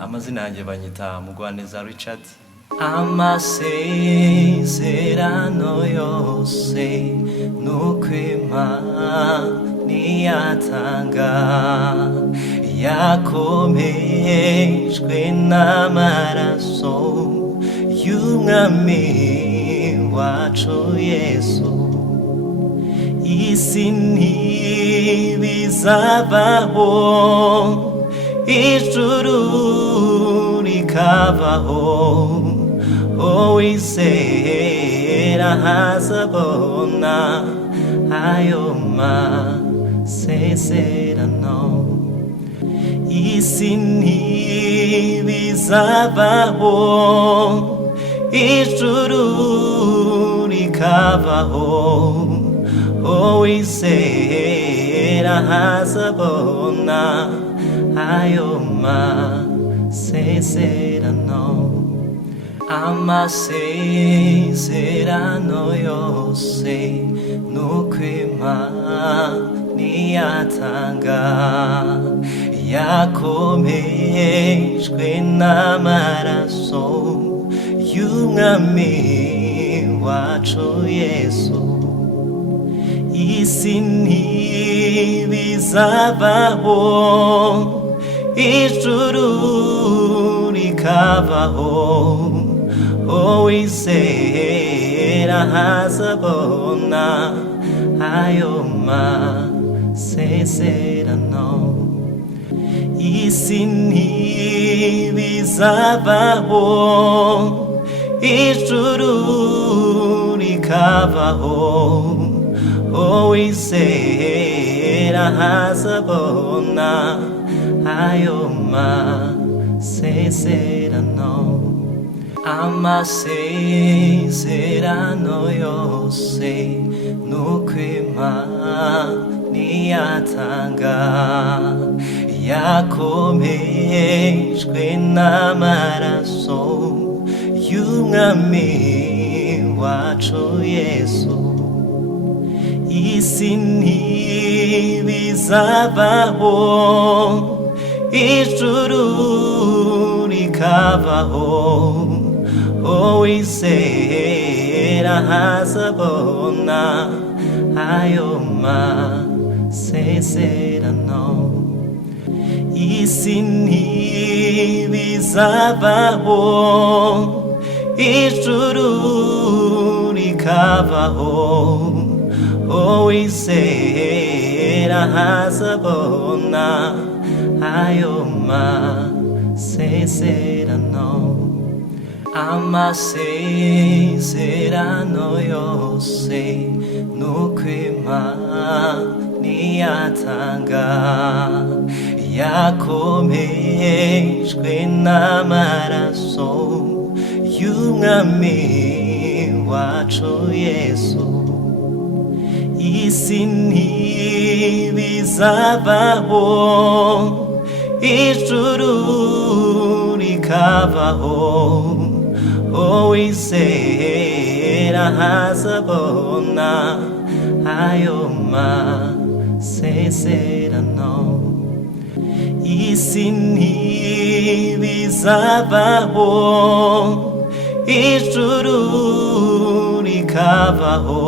Amazina yanjye banyita Mugwaneza Richard. Amasezerano yose nukwima niyatanga yakomejwe n'amaraso y'umwami wacu Yesu. Isi ntibizabaho, ijuru rikabaho, uwizera hazabona ayo masezerano. Isi ntibizabaho, ijuru rikabaho, uwizera hazabona ayo masezerano. Amasezerano yose nukwima niyatanga yakomejwe n'amaraso y'umwami wacu Yesu. Isi ntibizabaho, ijuru rikabaho, uwizera hazabona ayo masezerano. Isi ntibizabaho, ijuru rikabaho, uwizera hazabona ayo masezerano. Amasezerano yose nukwima niyatanga yakomejwe n'amaraso y'umwami wacu Yesu. Isi ntibizabaho, ijuru rikabaho, uwizera hazabona ayo masezerano. Isi ntibizabaho, ijuru rikabaho, uwizera hazabona ayo masezerano. Amasezerano yose nukwima niyatanga yakomejwe n'amaraso y'umwami wacu Yesu. Isi ntibizabaho, ijuru rikabaho, uwizera hazabona ayo masezerano. Isi ntibizabaho, ijuru rikabaho,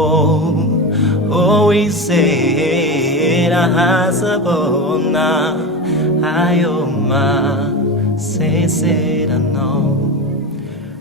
uwizera hazabona ayo masezerano.